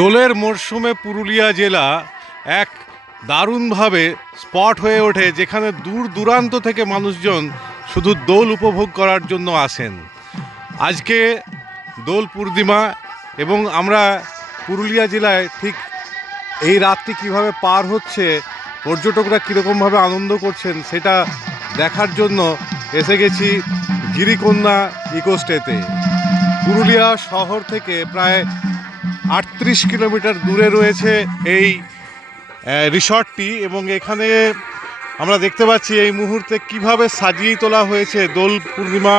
দোলের মরশুমে পুরুলিয়া জেলা এক দারুণভাবে স্পট হয়ে ওঠে, যেখানে দূর দূরান্ত থেকে মানুষজন শুধু দোল উপভোগ করার জন্য আসেন। আজকে দোল পূর্ণিমা এবং আমরা পুরুলিয়া জেলায় ঠিক এই রাতটি কিভাবে পার হচ্ছে, পর্যটকরা কীরকমভাবে আনন্দ করছেন সেটা দেখার জন্য এসে গেছি গিরিকন্যা ইকোস্টেতে। পুরুলিয়া শহর থেকে প্রায় 38 কিলোমিটার দূরে রয়েছে এই রিসর্টটি, এবং এখানে আমরা দেখতে পাচ্ছি এই মুহূর্তে কিভাবে সাজিয়ে তোলা হয়েছে দোল পূর্ণিমা,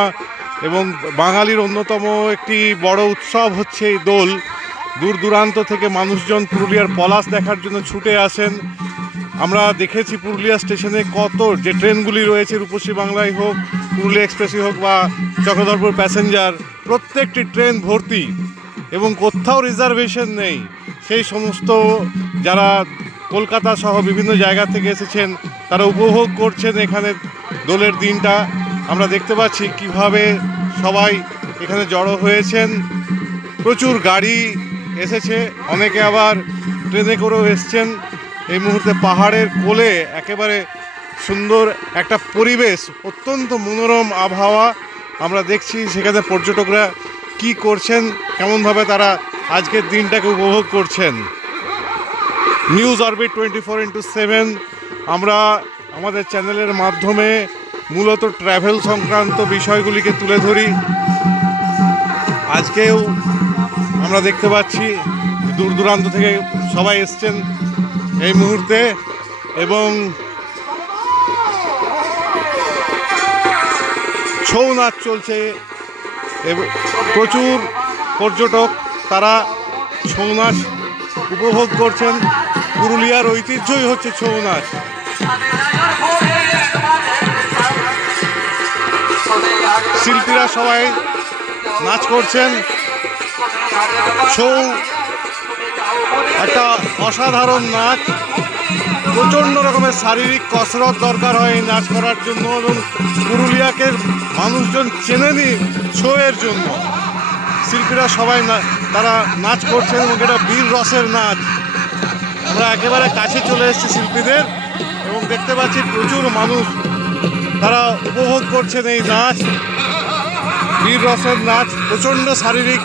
এবং বাঙালির অন্যতম একটি বড় উৎসব হচ্ছে এই দোল। দূর দূরান্ত থেকে মানুষজন পুরুলিয়ার পলাশ দেখার জন্য ছুটে আসেন। আমরা দেখেছি পুরুলিয়া স্টেশনে কত যে ট্রেনগুলি রয়েছে, রূপসী বাংলায় হোক, পুরুলিয়া এক্সপ্রেসই হোক বা চক্রধরপুর প্যাসেঞ্জার, প্রত্যেকটি ট্রেন ভর্তি এবং কোথাও রিজার্ভেশন নেই। সেই সমস্ত যারা কলকাতা সহ বিভিন্ন জায়গা থেকে এসেছেন তারা উপভোগ করছেন এখানে দোলের দিনটা। আমরা দেখতে পাচ্ছি কিভাবে সবাই এখানে জড়ো হয়েছেন। প্রচুর গাড়ি এসেছে, অনেকে আবার ট্রেনে করেও এসছেন। এই মুহূর্তে পাহাড়ের কোলে একেবারে সুন্দর একটা পরিবেশ, অত্যন্ত মনোরম আবহাওয়া আমরা দেখছি। সেখানে পর্যটকরা কি করছেন, কেমনভাবে তারা আজকের দিনটাকে উপভোগ করছেন। নিউজ অরবিট 24x7 আমরা আমাদের চ্যানেলের মাধ্যমে মূলত ট্র্যাভেল সংক্রান্ত বিষয়গুলিকে তুলে ধরি। আজকেও আমরা দেখতে পাচ্ছি দূর দূরান্ত থেকে সবাই এসছেন এই মুহূর্তে, এবং ছৌ নাচ চলছে। প্রচুর পর্যটক তারা ছৌ নাচ উপভোগ করছেন। পুরুলিয়ার ঐতিহ্যই হচ্ছে ছৌ নাচ। শিল্পীরা সবাই নাচ করছেন। ছৌ একটা অসাধারণ নাচ, প্রচণ্ড রকমের শারীরিক কসরত দরকার হয় এই নাচ করার জন্য, এবং পুরুলিয়াকে মানুষজন চেনেনি ছৌয়ের জন্য। শিল্পীরা সবাই তারা নাচ করছেন এবং এটা বীর রসের নাচ। আমরা একেবারে কাছে চলে এসেছি শিল্পীদের, এবং দেখতে পাচ্ছি প্রচুর মানুষ তারা উপভোগ করছেন এই নাচ। বীর রসের নাচ, প্রচণ্ড শারীরিক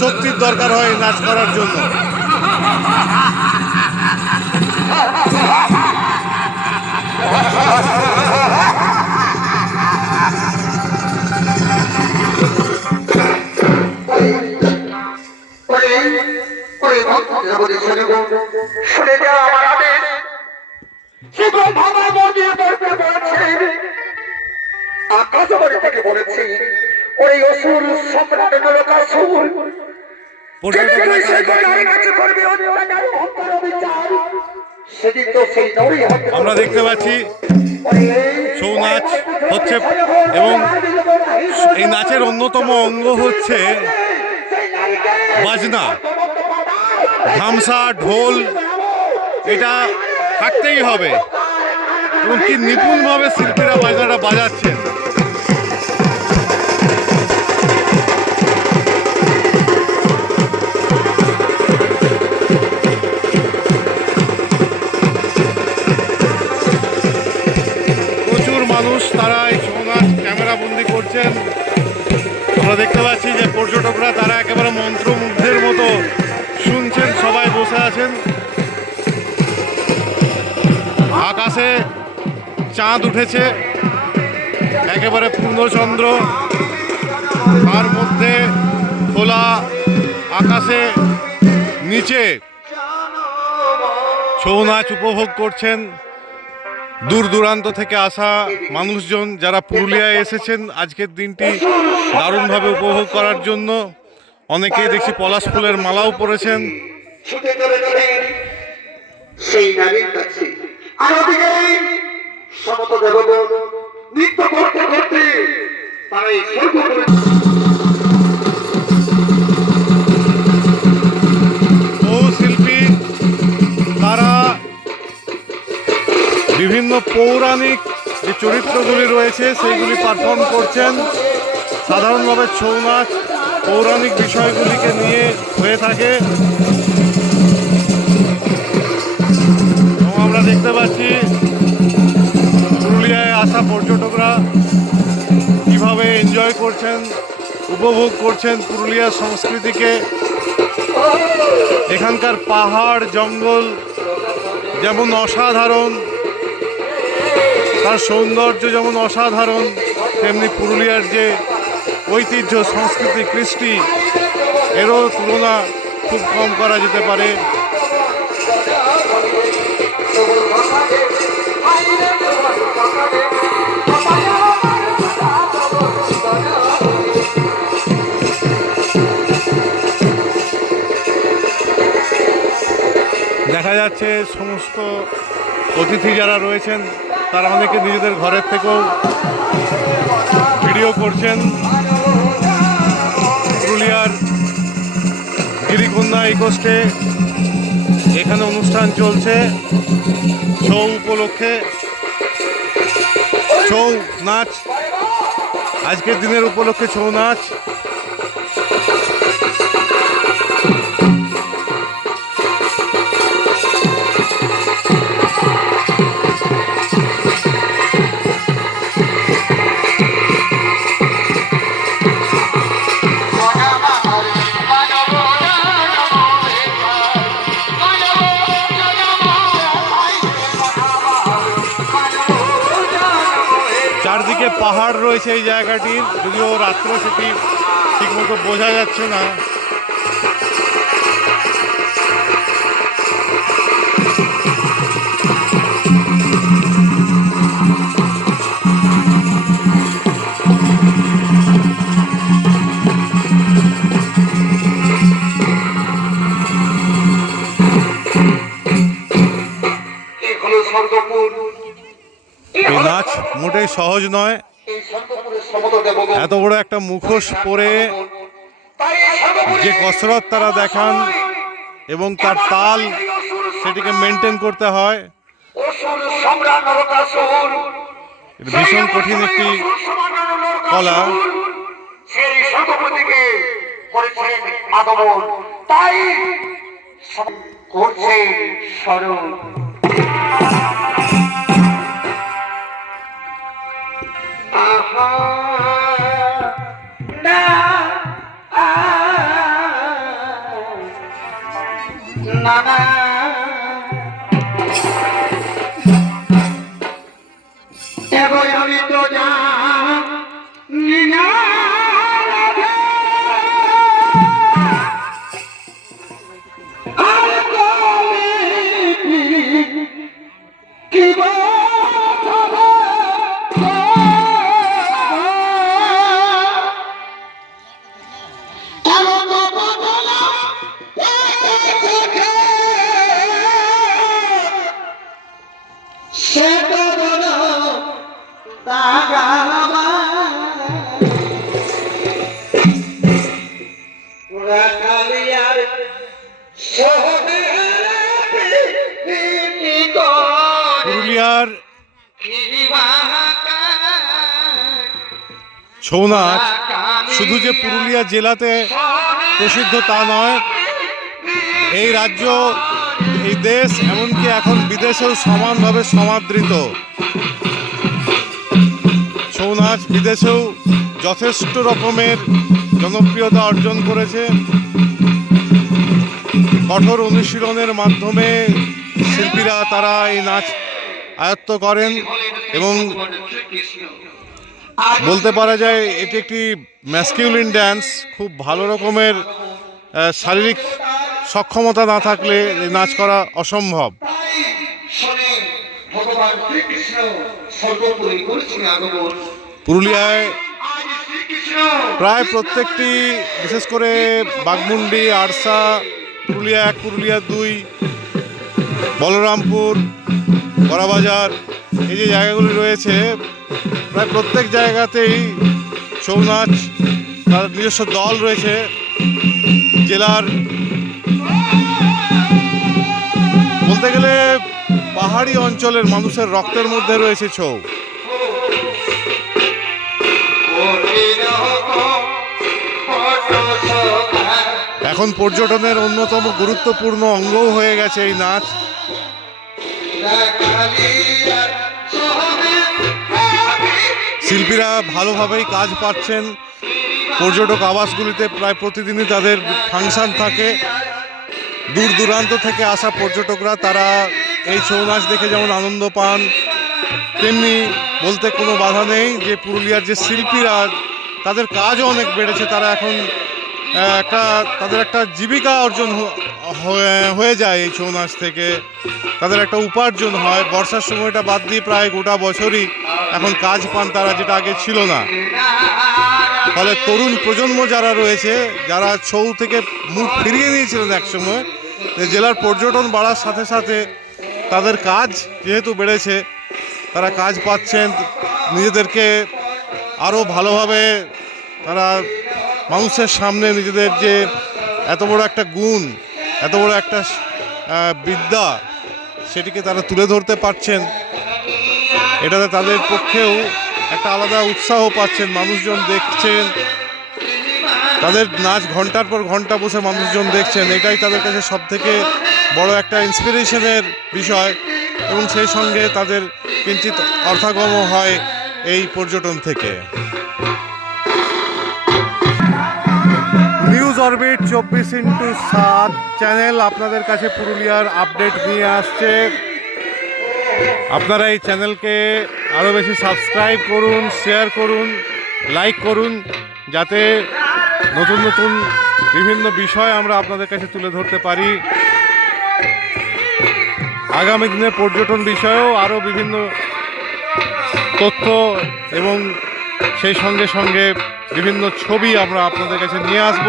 শক্তির দরকার হয় এই নাচ করার জন্য। আমরা দেখতে পাচ্ছি ছৌ নাচ হচ্ছে, এবং এই নাচের অন্যতম অঙ্গ হচ্ছে বাজনা, ধামসা, ঢোল। এটা থাকতেই হবে, এবং কি নিপুণভাবে শিল্পীরা বাজনাটা বাজাচ্ছেন। তারা এই ছৌ নাচ ক্যামেরা বন্দি করছেন। আমরা দেখতে পাচ্ছি যে পর্যটকরা তারা একেবারে মন্ত্রমুগ্ধের মতো শুনছেন, সবাই বসে আছেন। আকাশে চাঁদ উঠেছে, একেবারে পূর্ণচন্দ্র, তার মধ্যে খোলা আকাশে নিচে ছৌ নাচ উপভোগ করছেন দূর দূরান্ত থেকে আসা মানুষজন, যারা পুরুলিয়ায় এসেছেন আজকের দিনটি দারুণভাবে উপভোগ করার জন্য। অনেকেই দেখছি পলাশ ফুলের মালাও পরেছেন। বহু শিল্পী তারা বিভিন্ন পৌরাণিক যে চরিত্রগুলি রয়েছে সেইগুলি পারফর্ম করছেন। সাধারণভাবে ছৌ নাচ পৌরাণিক বিষয়গুলিকে নিয়ে হয়ে থাকে। উপভোগ করছেন পুরুলিয়ার সংস্কৃতিকে। এখানকার পাহাড় জঙ্গল যেমন অসাধারণ, তার সৌন্দর্য যেমন অসাধারণ, তেমনি পুরুলিয়ার যে ঐতিহ্য, সংস্কৃতি, কৃষ্টি, এরও তুলনা খুব কম করা যেতে পারে। দেখা যাচ্ছে সমস্ত অতিথি যারা রয়েছেন তারা অনেকে নিজেদের ঘরের থেকেও ভিডিও করছেন। পুরুলিয়ার গিরিকন্যা ইকোস্টে এখানে অনুষ্ঠান চলছে ছৌ উপলক্ষে, ছৌ নাচ, আজকের দিনের উপলক্ষে ছৌ নাচ। চারদিকে পাহাড় রয়েছে এই জায়গাটির, যদিও রাত্রে সেটি ঠিকমতো বোঝা যাচ্ছে না। এই নাচ মোটেই সহজ নয়। এত বড় একটা মুখোশ পরে যে কসরত তারা দেখান এবং তার তাল সেটিকে মেনটেন করতে হয়, ভীষণ কঠিন একটি কলা। তাই করছে স্মরণ। আমি তো জানি না কি পুরুলিয়ার ছৌ নাচ শুধু যে পুরুলিয়া জেলাতে প্রসিদ্ধ তা নয়, এই রাজ্য, এই দেশ, এমনকি এখন বিদেশেও সমানভাবে সমাদৃত। ছৌ নাচ বিদেশেও যথেষ্ট রকমের জনপ্রিয়তা অর্জন করেছে। কঠোর অনুশীলনের মাধ্যমে শিল্পীরা তারা এই নাচ আয়ত্ত করেন এবং বলতে পারা যায় এটি একটি ম্যাসকিউলিন ড্যান্স। খুব ভালো রকমের শারীরিক সক্ষমতা না থাকলে এই নাচ করা অসম্ভব। পুরুলিয়ায় প্রায় প্রত্যেকটি, বিশেষ করে বাঘমুন্ডি, আরসা, পুরুলিয়া 1, পুরুলিয়া 2, বলরামপুর, বড়াবাজার, এই যে জায়গাগুলি রয়েছে, প্রায় প্রত্যেক জায়গাতেই ছৌ নাচ তার নিজস্ব দল রয়েছে। জেলার বলতে গেলে পাহাড়ি অঞ্চলের মানুষের রক্তের মধ্যে রয়েছে ছৌ। এখন পর্যটনের অন্যতম গুরুত্বপূর্ণ অঙ্গও হয়ে গেছে এই নাচ। শিল্পীরা ভালোভাবেই কাজ পাচ্ছেন পর্যটক আবাসগুলিতে প্রায় প্রতিদিনই তাদের ফাংশন থাকে। দূর দূরান্ত থেকে আসা পর্যটকরা তারা এই ছৌ নাচ দেখে যেমন আনন্দ পান, তেমনি বলতে কোনো বাধা নেই যে পুরুলিয়ার যে শিল্পীরা তাদের কাজও অনেক বেড়েছে। তারা এখন তাদের একটা জীবিকা অর্জন হয়ে যায় এই ছৌ নাচ থেকে, তাদের একটা উপার্জন হয়। বর্ষার সময়টা বাদ দিয়ে প্রায় গোটা বছরই এখন কাজ পান তারা, যেটা আগে ছিল না। ফলে তরুণ প্রজন্ম যারা রয়েছে, যারা ছৌ থেকে মুখ ফিরিয়ে নিয়েছিলেন একসময়, জেলার পর্যটন বাড়ার সাথে সাথে তাদের কাজ যেহেতু বেড়েছে, তারা কাজ পাচ্ছেন, নিজেদেরকে আরও ভালোভাবে তারা মানুষের সামনে নিজেদের যে এত বড় একটা গুণ, এত বড় একটা বিদ্যা, সেটিকে তারা তুলে ধরতে পারছেন। এটাতে তাদের পক্ষেও একটা আলাদা উৎসাহ পাচ্ছেন, মানুষজন দেখছেন তাদের নাচ, ঘন্টার পর ঘন্টা বসে মানুষজন দেখছেন। এটাই তাদের কাছে সবথেকে বড় একটা ইন্সপিরেশনের বিষয়, এবং সেই সঙ্গে তাদের কিঞ্চিত অর্থাগমও হয় এই পর্যটন থেকে। নিউজ অরবিট 24x7 চ্যানেল আপনাদের কাছে পুরুলিয়ার আপডেট নিয়ে আসছে। আপনারা এই চ্যানেলকে আরও বেশি সাবস্ক্রাইব করুন, শেয়ার করুন, লাইক করুন, যাতে নতুন নতুন বিভিন্ন বিষয় আমরা আপনাদের কাছে তুলে ধরতে পারি। আগামী দিনে পর্যটন বিষয়েও আরও বিভিন্ন তথ্য এবং সেই সঙ্গে সঙ্গে বিভিন্ন ছবি আমরা আপনাদের কাছে নিয়ে আসব।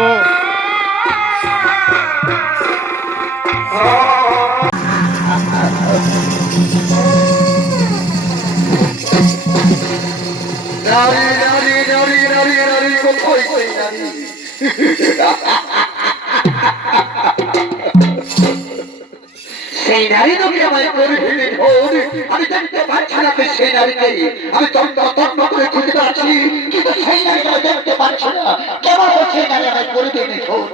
সেই নারী তোকে আমায় করে ফেলে ঢোল, আমি দেখতে পাচ্ছি না সেই নারীকে, আমি তন্ন তন্ন করে খুঁজে পাচ্ছি, কিন্তু সেই নারীকে আমি দেখতে পাচ্ছি না। কেমন সেই নারী আমায় করে ফেলে ঢোল?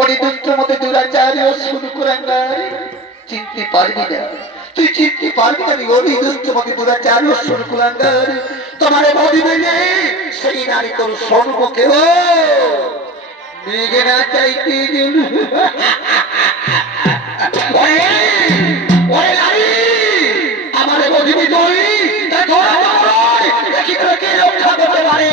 অনেক মতো দুরাচারী ও শুরু করেন চিনতে পারবি না, তুই চিনতে পারবি না। আমি অনেক মতো দুরাচারী ও শুরু করেন তোমার বলিবে সেই নারী তোর সম্মুখে ও মেঘে না চাইতে দিন। আমার বধিবি তুই রক্ষা করতে পারে।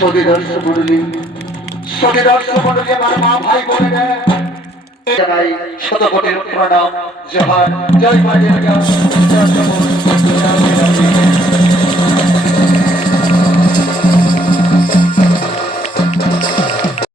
সদিদর্শ মন্ডলী আমার মা ভাই বোনেরা জানাই শত কোটির প্রণাম। জোহার, জয় মা দুর্গা, জয় জগন্নাথ।